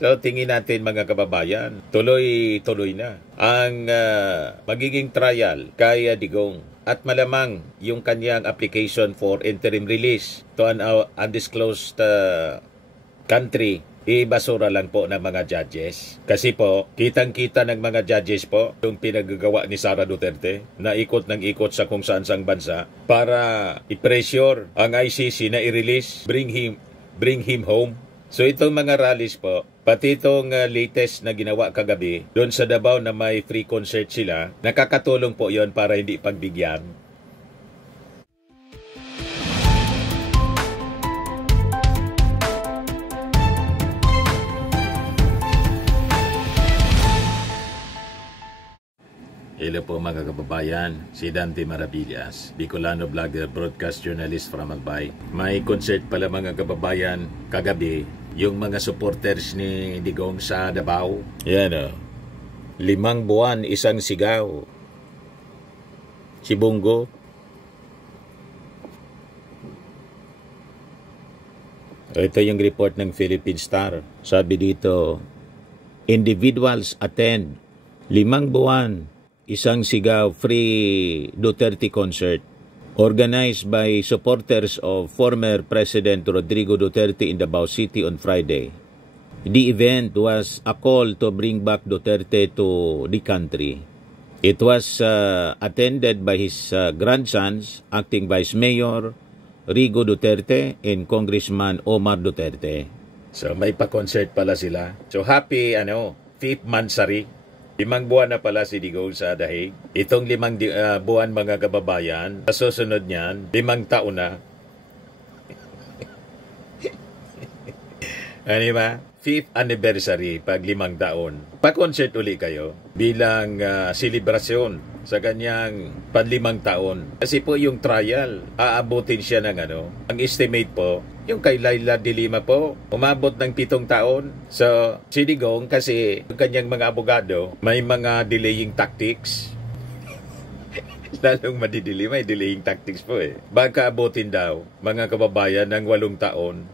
So tingin natin mga kababayan, tuloy-tuloy na ang magiging trial kay Digong. At malamang yung kanyang application for interim release to an undisclosed country, ibasura lang po ng mga judges. Kasi po, kitang-kita ng mga judges po yung pinagagawa ni Sara Duterte na ikot ng ikot sa kung saan-sang bansa para i-pressure ang ICC na i-release, bring him home. So itong mga rallies po, pati itong latest na ginawa kagabi, doon sa Davao na may free concert sila, nakakatulong po yon para hindi pagbigyan. Hello po mga kababayan, si Dante Maravillas, Bicolano vlogger, broadcast journalist from Albay. May concert pala mga kababayan kagabi, yung mga supporters ni Digong sa Davao. Yan o, 5 buwan, isang sigaw. Si Bongo. Ito yung report ng Philippine Star. Sabi dito, individuals attend 5 buwan, isang sigaw free Duterte concert organized by supporters of former President Rodrigo Duterte in Davao City on Friday. The event was a call to bring back Duterte to the country. It was attended by his grandsons, acting Vice Mayor Rigo Duterte and Congressman Omar Duterte. So may pa-concert pala sila. So happy 5th Mansari. 5 buwan na pala si Digong sa dahig. Itong 5 buwan mga kababayan, sa susunod niyan, 5 taon na. Ano ba? 5th anniversary pag 5 taon. Pa-concert uli kayo bilang selebrasyon sa kanyang 5 taon. Kasi po yung trial, aabutin siya ng ang estimate po, yung kay Laila de Lima po, umabot ng 7 taon. So, si Digong kasi yung kanyang mga abogado, may mga delaying tactics. Lalong madidili, may delaying tactics po eh. Baka abutin daw, mga kababayan, ng 8 taon.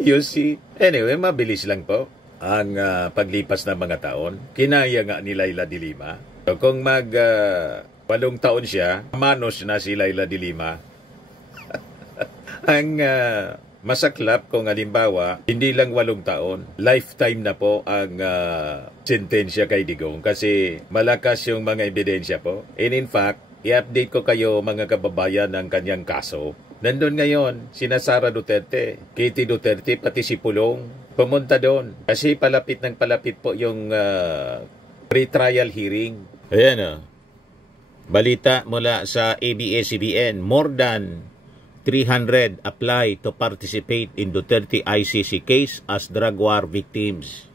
You see? Anyway, mabilis lang po ang paglipas ng mga taon. Kinaya nga ni Laila de Lima. So, kung 8 taon siya, manos na si Laila de Lima. Ang masaklap kung halimbawa, hindi lang 8 taon, lifetime na po ang sentensya kay Digong kasi malakas yung mga ebidensya po. And in fact, i-update ko kayo mga kababayan ng kanyang kaso. Nandun ngayon, sina Sara Duterte, Katie Duterte, pati si Pulong, pumunta doon. Kasi palapit po yung pre-trial hearing. Ayan balita mula sa ABS-CBN, more than 300 apply to participate in Duterte ICC case as drug war victims.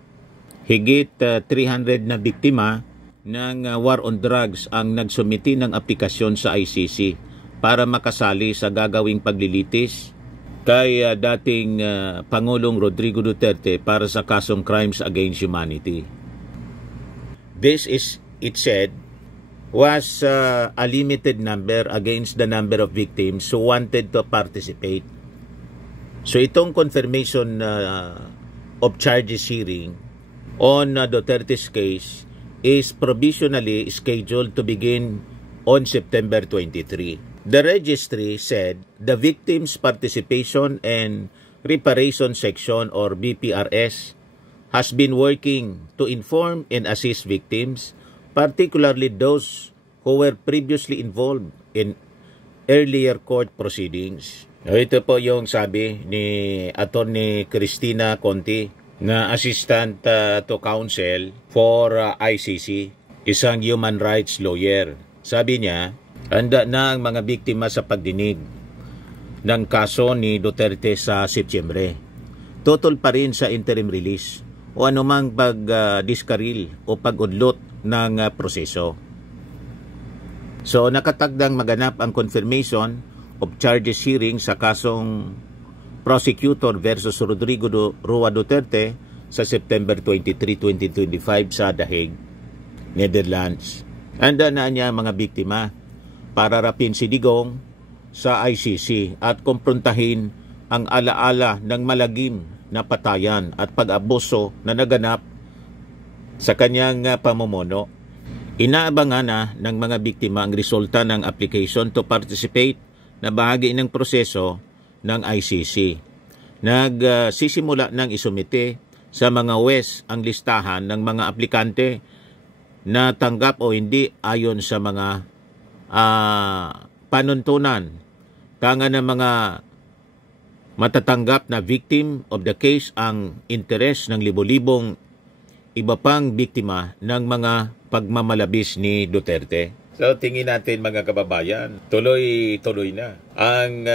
Higit 300 na biktima ng war on drugs ang nagsumiti ng aplikasyon sa ICC para makasali sa gagawing paglilitis kay dating Pangulong Rodrigo Duterte para sa kasong crimes against humanity. This is, it said, was a limited number against the number of victims who wanted to participate. So itong confirmation of charges hearing on Duterte's case is provisionally scheduled to begin on September 23. The registry said the Victims Participation and Reparation Section or BPRS has been working to inform and assist victims, particularly those who were previously involved in earlier court proceedings. Ito po yung sabi ni Attorney Cristina Conti na Assistant to Counsel for ICC, isang human rights lawyer. Sabi niya, handa na ang mga biktima sa pagdinig ng kaso ni Duterte sa Setyembre. Tutol pa rin sa interim release o anumang pag-diskaril o pag-udlot ng proseso. So nakatagdang maganap ang confirmation of charges hearing sa kasong prosecutor versus Rodrigo Roa Duterte sa September 23, 2025 sa The Hague, Netherlands. Handa na niya ang mga biktima para rapin si Digong sa ICC at kumprontahin ang alaala ng malagim na patayan at pag-abuso na naganap sa kanyang pamumuno. Inaabangan na ng mga biktima ang resulta ng application to participate na bahagi ng proseso ng ICC. Nagsisimula ng isumite sa mga WES ang listahan ng mga aplikante na tanggap o hindi ayon sa mga panuntunan. Tanga ng mga matatanggap na victim of the case ang interes ng libo-libong iba pang biktima ng mga pagmamalabis ni Duterte. So tingin natin mga kababayan, tuloy-tuloy na ang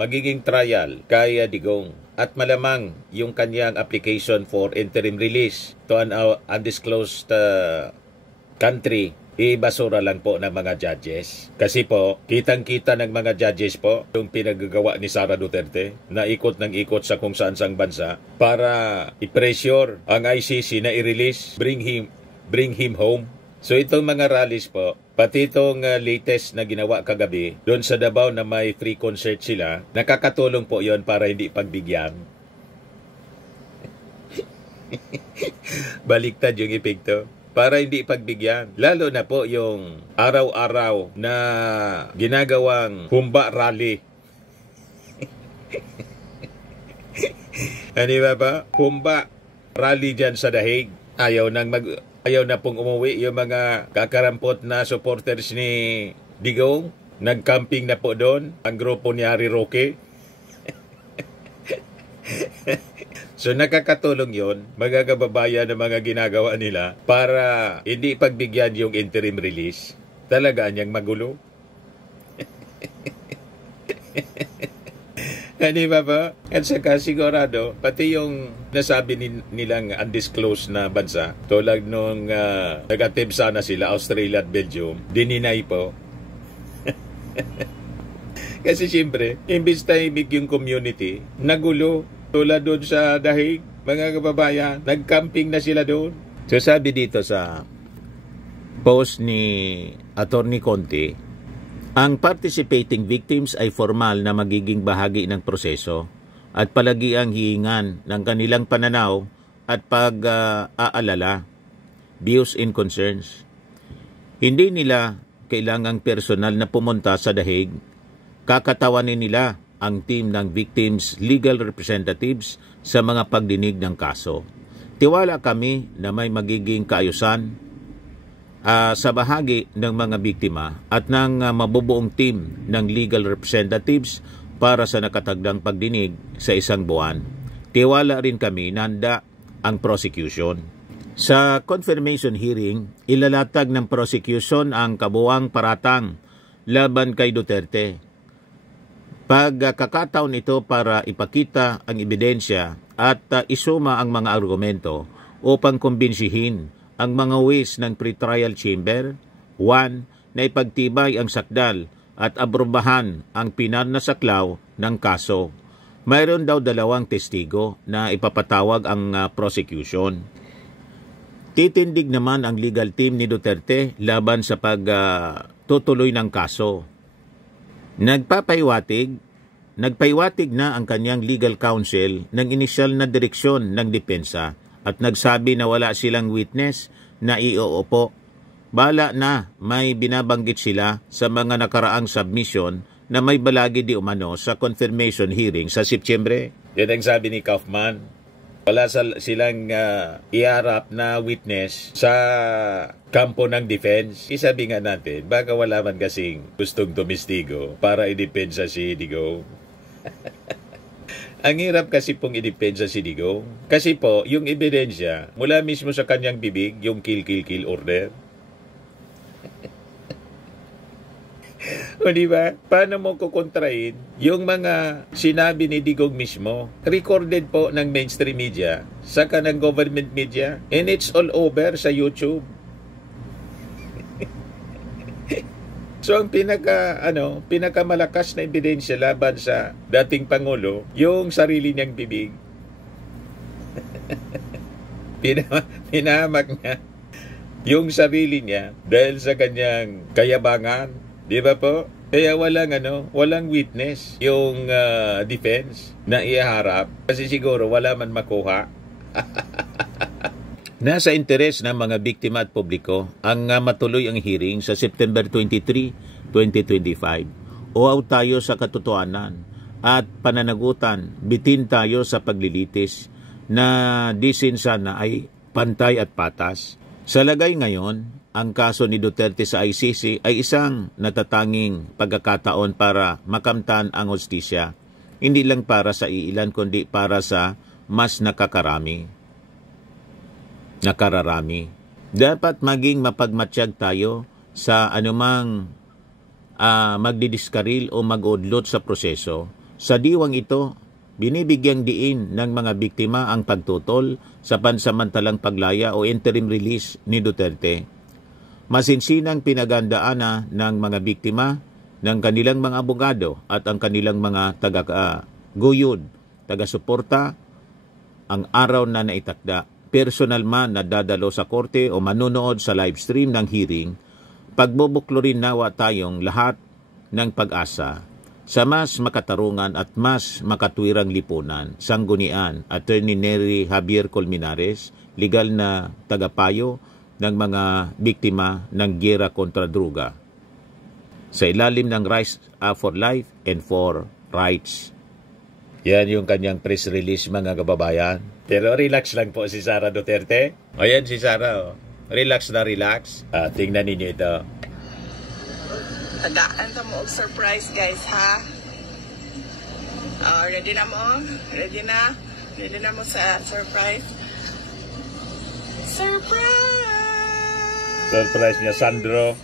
magiging trial kay Digong at malamang yung kanyang application for interim release to an undisclosed country, ibasura lang po ng mga judges. Kasi po, kitang-kita ng mga judges po yung pinagagawa ni Sara Duterte na ikot ng ikot sa kung saan-sang bansa para i-pressure ang ICC na i-release, bring him home. So itong mga rallies po, pati itong latest na ginawa kagabi, doon sa Davao na may free concert sila, nakakatulong po yon para hindi pagbigyan. Baliktad yung epekto. Para hindi pagbigyan. Lalo na po yung araw-araw na ginagawang humba rally. Ano ba? Humba rally dyan sa Dahig. Ayaw na pong umuwi yung mga kakarampot na supporters ni Digong. Nag-camping na po doon ang grupo ni Harry Roque. So nakakatulong yon, mga kababayan, ng mga ginagawa nila para hindi pagbigyan yung interim release. Talaga niyang magulo. Hindi ba? At saka sigurado, pati yung nasabi nilang undisclosed na bansa, tulad nung nag-attempt sana sila, Australia at Belgium, dininay po. Kasi siyempre, imbis tahimik yung community, nagulo. Tulad doon sa Dahig, mga kababayan, nag-camping na sila doon. So sabi dito sa post ni Attorney Conte, ang participating victims ay formal na magiging bahagi ng proseso at palagi ang hihingan ng kanilang pananaw at pag-aalala, views and concerns. Hindi nila kailangang personal na pumunta sa Dahig. Kakatawanin nila ang team ng victims' legal representatives sa mga pagdinig ng kaso. Tiwala kami na may magiging kaayusan sa bahagi ng mga biktima at ng mabubuong team ng legal representatives para sa nakatagdang pagdinig sa isang buwan. Tiwala rin kami na handa ang prosecution. Sa confirmation hearing, ilalatag ng prosecution ang kabuuang paratang laban kay Duterte. Pagkakataon ito para ipakita ang ebidensya at isuma ang mga argumento upang kumbinsihin ang mga wis ng pretrial chamber. 1. Na ipagtibay ang sakdal at abrobahan ang pinanasaklaw ng kaso. Mayroon daw 2 testigo na ipapatawag ang prosecution. Titindig naman ang legal team ni Duterte laban sa pagtutuloy ng kaso. Nagpaiwatig na ang kanyang legal counsel ng inisyal na direksyon ng depensa at nagsabi na wala silang witness na iuupo. Bala na may binabanggit sila sa mga nakaraang submission na may balagi di umano sa confirmation hearing sa Setyembre. Yan ang sabi ni Kaufman. Wala silang iharap na witness sa kampo ng defense. Isabi nga natin, baka wala man kasing gustong tumistigo para idepensa si Digong. Ang hirap kasi pong idepensa si Digong. Kasi po, yung ebidensya, mula mismo sa kanyang bibig, yung kill order. O diba? Paano mo kukontrain yung mga sinabi ni Digong mismo? Recorded po ng mainstream media, saka ng government media, and it's all over sa YouTube. So ang pinakamalakas na ebidensya laban sa dating Pangulo, yung sarili niyang bibig. Pinahamak niya yung sarili niya dahil sa kanyang kayabangan. Di ba po? Kaya walang witness yung defense na iharap kasi siguro wala man makuha. Nasa interes ng mga biktima at publiko ang matuloy ang hearing sa September 23, 2025. Uaw tayo sa katotohanan at pananagutan, bitin tayo sa paglilitis na disin sana ay pantay at patas. Sa lagay ngayon, ang kaso ni Duterte sa ICC ay isang natatanging pagkakataon para makamtan ang hustisya, hindi lang para sa iilan kundi para sa mas nakararami. Dapat maging mapagmatsyag tayo sa anumang magdidiskaril o mag-udlot sa proseso. Sa diwang ito, binibigyang diin ng mga biktima ang pagtutol sa pansamantalang paglaya o interim release ni Duterte. Masinsinang pinagandaan ng mga biktima ng kanilang mga abogado at ang kanilang mga taga-guyod, taga-suporta ang araw na naitakda. Personal man na dadalo sa korte o manunood sa live stream ng hearing, pagbubuklorin nawa tayong lahat ng pag-asa sa mas makatarungan at mas makatwirang lipunan. Sanggunian, Attorney Nery Javier Colmenares, legal na tagapayo ng mga biktima ng giyera kontra droga sa ilalim ng Rights for Life and for Rights. Yan yung kanyang press release, mga kababayan. Pero relax lang po si Sara Duterte. Ayan si Sara, oh. Relax na relax. Tingnan ninyo ito. Tadaan ta mo og surprise, guys, ha? Ready na mo? Ready na? Ready na mo sa surprise? Surprise! Surprise niya, Sandro.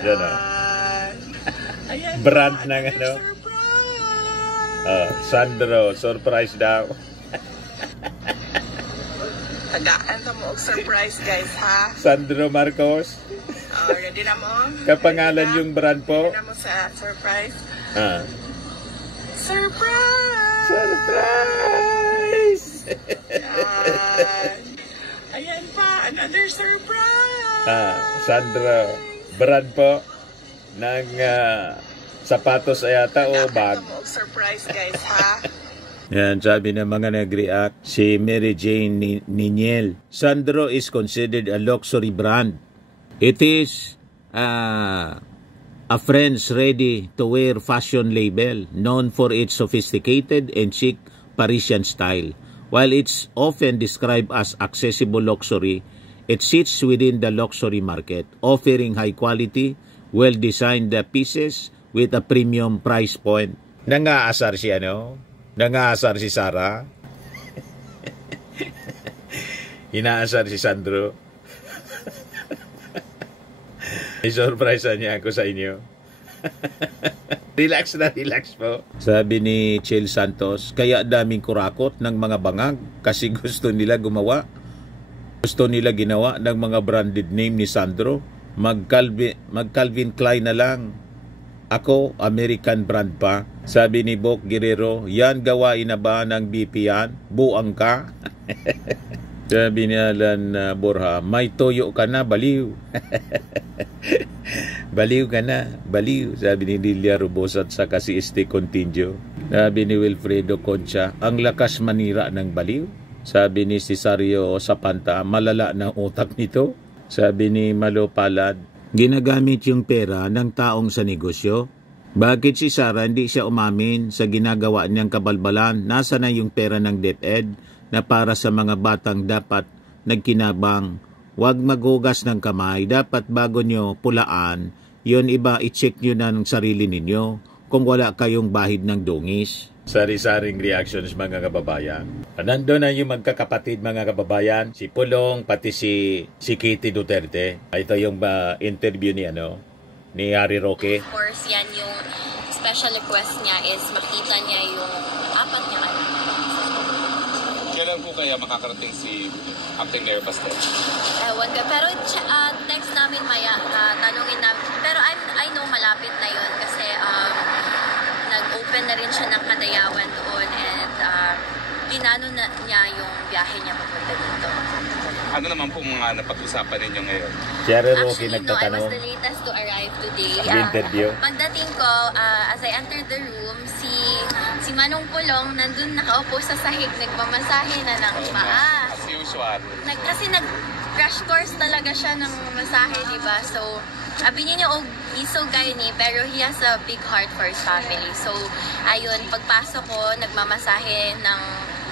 Yan, oh. Ayan, Brand ng ano. Sandro, surprise daw. Tadaan ta mo og surprise, guys, ha? Sandro Marcos. Ready na mo? Kapangalan yung brand po. Ready na mo sa surprise? Surprise! Surprise! Ayan pa, another surprise! Sandro, brand po ng sapatos ayata o bag. Surprise, guys, ha? Yan, sabi ng mga nag-react, si Mary Jane Niniel. Sandro is considered a luxury brand. It is a friends ready to wear fashion label known for its sophisticated and chic Parisian style. While it's often described as accessible luxury, it sits within the luxury market, offering high quality, well-designed pieces with a premium price point. Nangaasar si ano? Nangaasar si Sara? Inaasar si Sandro? I-surprise niya ako sa inyo. Relax na relax po. Sabi ni Chel Santos, kaya daming kurakot ng mga bangag kasi gusto nila ginawa ng mga branded name ni Sandro. Mag-Calvin Klein na lang. Ako, American brand pa. Sabi ni Bok Guerrero, yan gawain na ba ng BP yan? Buang ka? Sabi ni Alan Borja, may toyo ka na, baliw. Baliw ka na, baliw. Sabi ni Lilia Rubosat sa si Este Contingio. Sabi ni Wilfredo Concha, ang lakas manira ng baliw. Sabi ni Cesario Sapanta, malala ng utak nito. Sabi ni Malo Palad, ginagamit yung pera ng taong sa negosyo. Bakit si Sara hindi siya umamin sa ginagawa niyang kabalbalan? Nasa na yung pera ng DepEd na para sa mga batang dapat nagkinabang? Huwag maghugas ng kamay. Dapat bago nyo pulaan, yon iba i-check nyo na ng sarili ninyo kung wala kayong bahid ng dungis. Sari-saring reactions, mga kababayan. Nandun na yung magkakapatid, mga kababayan. Si Pulong, pati si Kitty Duterte. Ito yung interview ni Harry Roque. Of course, yan yung special request niya is makita niya yung apat niya anak. Kailan po kaya makakarating si Acting Mayor Bastet? Ewan ka, pero text namin maya, tanungin namin. Pero I know malapit na yun kasi nag-open na rin siya ng Kadayawan doon and pinano na niya yung biyahe niya papunta dito. Ano naman po mga napag-usapan ninyo ngayon? Cherry Rocky Actually, no, I nagtatanong. was the latest to arrive today. Interview. Pagdating ko, as I entered the room, si Manong Pulong nandun nakaupo sa sahig, nagmamasahe na ng paa. As usual. Kasi nag-crash course talaga siya ng masahe, di ba? So, sabi niya oh, he's so gynae, pero he has a big heart for his family. So, ayun, pagpasok ko, nagmamasahe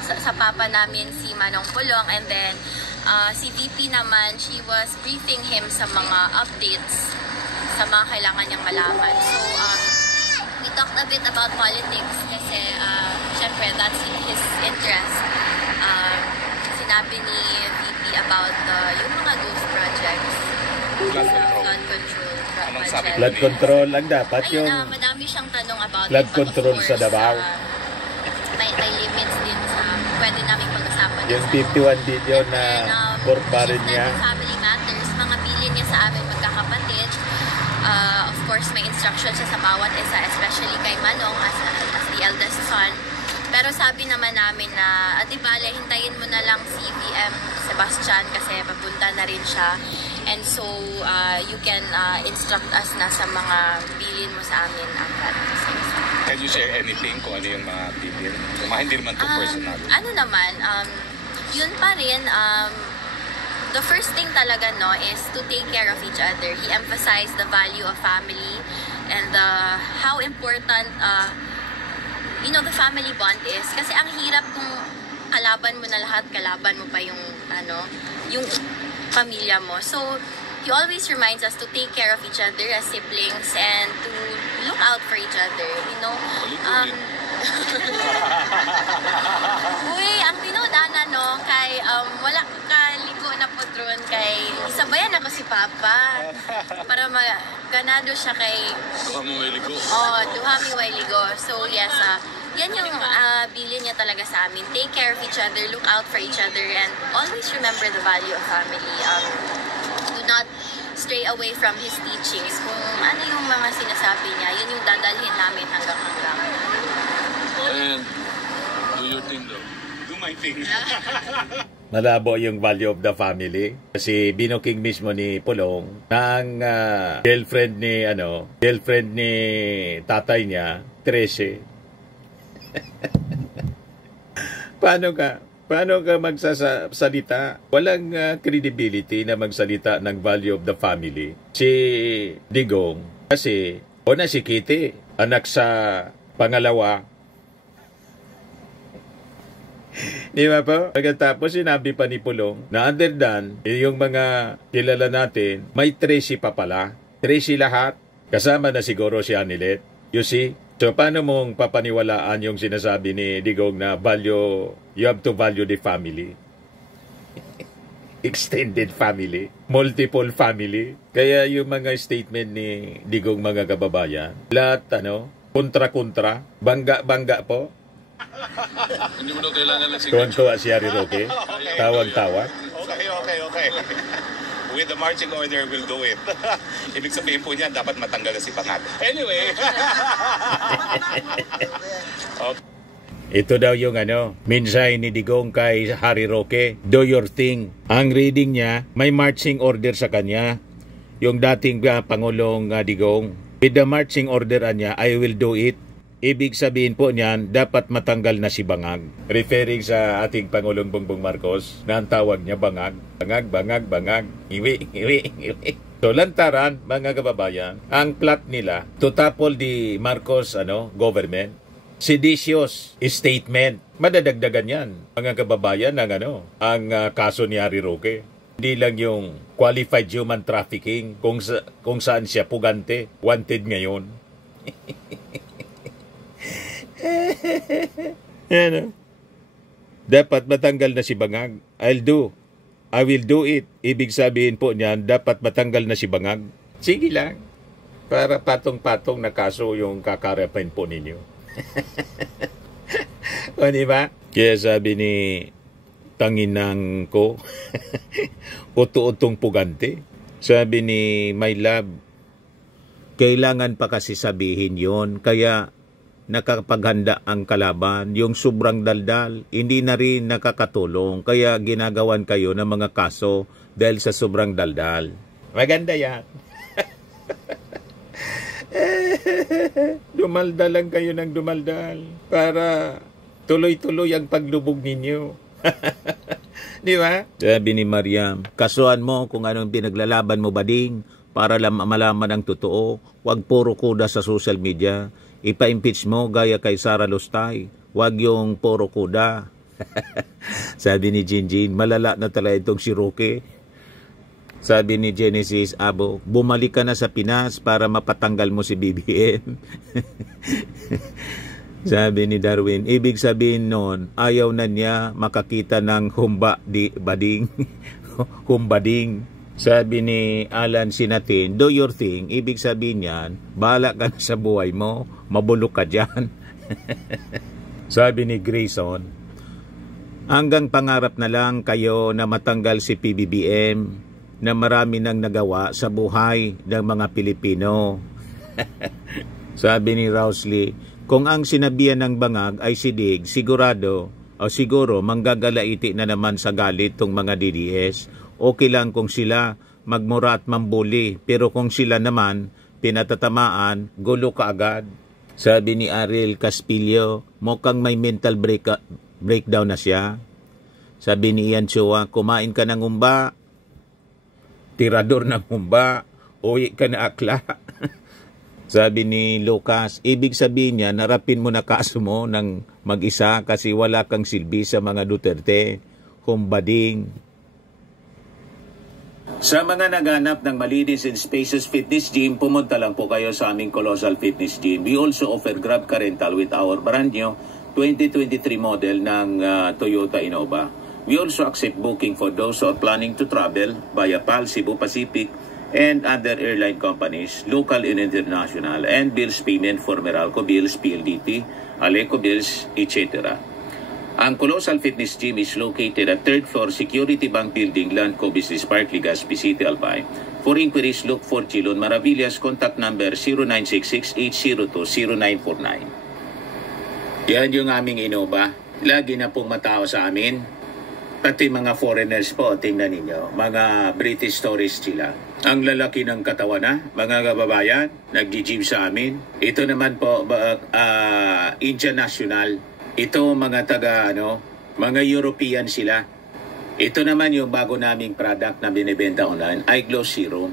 sa papa namin si Manong Pulong, and then, si VP naman, she was briefing him sa mga updates sa mga kailangan niyang malaman. So, we talked a bit about politics kasi, syempre, that's his interest. Sinabi ni VP about yung mga ghost projects. Flood control. Flood control Anong sabi project. Flood control ang dapat Ayun, yung madami siyang tanong about flood it, but control of sa course, Davao. May limits din sa pwede namin pag-usapan. yung 51 billion na corporate niya. Family matters, mga billion niya sa amin magkakapatid. Of course, may instruction siya sa bawat isa, especially kay Manong as the eldest son. Pero sabi naman namin na, di bale, hintayin mo na lang si VM Sebastian kasi papunta na rin siya. And so, you can instruct us na sa mga bilin mo sa amin agad. Can you share anything kung ano yung mga bilin? Yung mga hindi naman to personal. Ano naman, yun pa rin, the first thing talaga no is to take care of each other. He emphasized the value of family and how important the family bond is. Kasi ang hirap kung kalaban mo na lahat, kalaban mo pa yung yung pamilya mo. So he always reminds us to take care of each other as siblings and to look out for each other, Uy, ang tinudanan no, kay wala kaligo na po dron kay isabayan ako si Papa para ganado siya kay Duha mo may ligo. duha mi way ligo. So yes, yan yung bilin niya talaga sa amin. Take care of each other, look out for each other, and always remember the value of family. Do not stray away from his teachings. Kung ano yung mga sinasabi niya, yun yung dadalhin namin hanggang. And do your thing though. Do my thing. Malabo yung value of the family. Kasi binuking mismo ni Pulong na ang girlfriend ni tatay niya, 13. Paano ka magsasalita? Walang credibility na magsalita ng value of the family. Si Digong, kasi una si Kitty, anak sa pangalawa. Di ba po? Pagkatapos sinabi pa ni Pulong na other than yung mga kilala natin, may 13 pa pala. 13 lahat. Kasama na siguro si Anilet. You see? So, paano mong papaniwalaan yung sinasabi ni Digong na you have to value the family? Extended family, multiple family. Kaya yung mga statement ni Digong, mga kababayan, lahat kontra-kontra, bangga po. Hindi mo na kailangan ng signature. Tuwan-tuwa si Harry Roque. Tawag-tawa. Okay. With the marching order, we'll do it. Ibig sabihin po niyan, dapat matanggal na si Pangat. Anyway. Ito daw yung mensahe ni Digong kay Harry Roque. Do your thing. Ang reading niya, may marching order sa kanya. Yung dating Pangulong Digong. With the marching order niya, I will do it. Ibig sabihin po niyan, dapat matanggal na si Bangag. Referring sa ating Pangulong Bongbong Marcos, na ang tawag niya Bangag. Bangag. Iwi. So, lantaran, mga kababayan, ang plot nila to topple the Marcos government. Seditious statement. Madadagdagan yan, mga kababayan, ng ang kaso ni Harry Roque. Hindi lang yung qualified human trafficking kung saan siya pugante, wanted ngayon. Dapat matanggal na si Bangag. I will do it. Ibig sabihin po niyan, dapat matanggal na si Bangag. Sige lang. Para patong-patong na kaso yung kakarapin po ninyo. O diba? Kaya sabi ni tanginang ko, uto-utong pugante. Sabi ni My Love, kailangan pa kasi sabihin yon. Kaya nakapaghanda ang kalaban. Yung sobrang daldal, hindi na rin nakakatulong. Kaya ginagawan kayo ng mga kaso dahil sa sobrang daldal. Maganda yan. Dumaldal lang kayo ng dumaldal para tuloy-tuloy ang paglubog ninyo. Di ba? Sabi ni Mariam, kasuhan mo kung anong pinaglalaban mo, bading, para malaman ang totoo. Huwag puro kuda sa social media. Ipa-impeach mo gaya kay Sara Lustay. Huwag yung puro kuda. Sabi ni Jinjin, malala na talaga itong si Roque. Sabi ni Genesis Abo, bumalik ka na sa Pinas para mapatanggal mo si BBM. Sabi ni Darwin, ibig sabihin nun, ayaw na niya makakita ng bading. Humbading. Sabi ni Alan Sinatin, do your thing. Ibig sabihin yan, bahala ka na sa buhay mo, mabulok ka dyan. Sabi ni Grayson, hanggang pangarap na lang kayo na matanggal si PBBM na marami nang nagawa sa buhay ng mga Pilipino. Sabi ni Rowsley, kung ang sinabihan ng bangag ay sidig, siguro manggagalaiti na naman sa galit tong mga DDS. Okay lang kung sila magmura at mambuli, pero kung sila naman pinatatamaan, gulo ka agad. Sabi ni Ariel Caspillo, mukhang may mental breakdown na siya. Sabi ni Ian Chua, kumain ka ng umba, tirador ng umba, uwi ka na akla. Sabi ni Lucas, ibig sabihin niya, narapin mo na kaso mo ng mag-isa kasi wala kang silbi sa mga Duterte. Humbading. Sa mga naghanap ng malinis and spacious fitness gym, pumunta lang po kayo sa aming Colossal Fitness Gym. We also offer Grab Car Rental with our brand new 2023 model ng Toyota Innova. We also accept booking for those who are planning to travel via PAL, Cebu Pacific, and other airline companies, local and international, and bills payment for Meralco Bills, PLDT, Aleco Bills, etc. Ang Colossal Fitness Gym is located at 3rd floor Security Bank Building, Landco Business Park, Legazpi City, Albay. For inquiries, look for Chilon Maravillas, contact number 0966-802-0949. Yan yung aming Innova. Lagi na pong matao sa amin. Pati mga foreigners po, tingnan ninyo, mga British tourists sila. Ang lalaki ng katawan na, mga kababayan, nag-gym sa amin. Ito naman po, Indian National. Ito mga mga European sila. Ito naman yung bago naming product na binibenta online, Eye Glow Serum.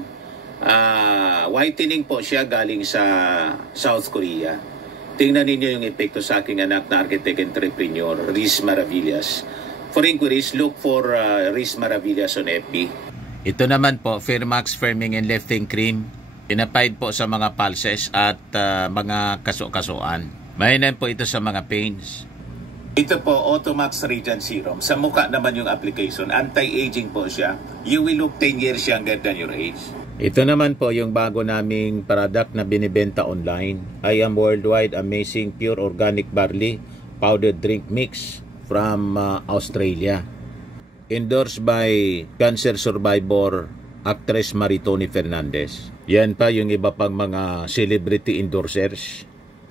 Whitening po siya galing sa South Korea. Tingnan ninyo yung epekto sa aking anak na architect entrepreneur, Riz Maravillas. For inquiries, look for Riz Maravillas on FB. Ito naman po, Fairmax Firming and Lifting Cream. Pinapaid po sa mga pulses at mga kaso-kasuan. Mahinan po ito sa mga pains. Ito po, Automax Radiant Serum. Sa mukha naman yung application. Anti-aging po siya. You will look 10 years younger than your age. Ito naman po yung bago naming product na binibenta online. I Am Worldwide Amazing Pure Organic Barley Powdered Drink Mix from Australia. Endorsed by cancer survivor actress Maritoni Fernandez. Yan pa yung iba pang mga celebrity endorsers.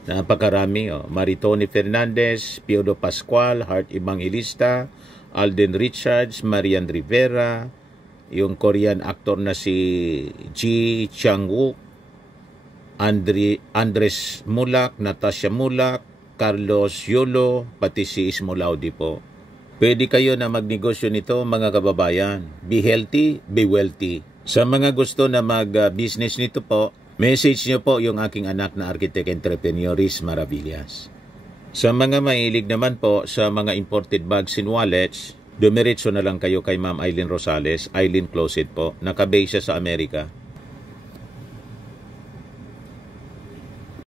Napakarami. Maritoni Fernandez, Piodo Pascual, Heart Evangelista, Alden Richards, Marian Rivera, yung Korean actor na si Ji Chang-wook, Andres Mulak, Natasha Mulak, Carlos Yolo, pati si Ismolaudi po. Pwede kayo na magnegosyo nito mga kababayan. Be healthy, be wealthy. Sa mga gusto na mag-business nito po, message nyo po yung aking anak na architect entrepreneur, Riz Maravillas. Sa mga mahilig naman po sa mga imported bags and wallets, dumiretso na lang kayo kay Ma'am Eileen Rosales, Eileen Closet po, nakabase siya sa Amerika.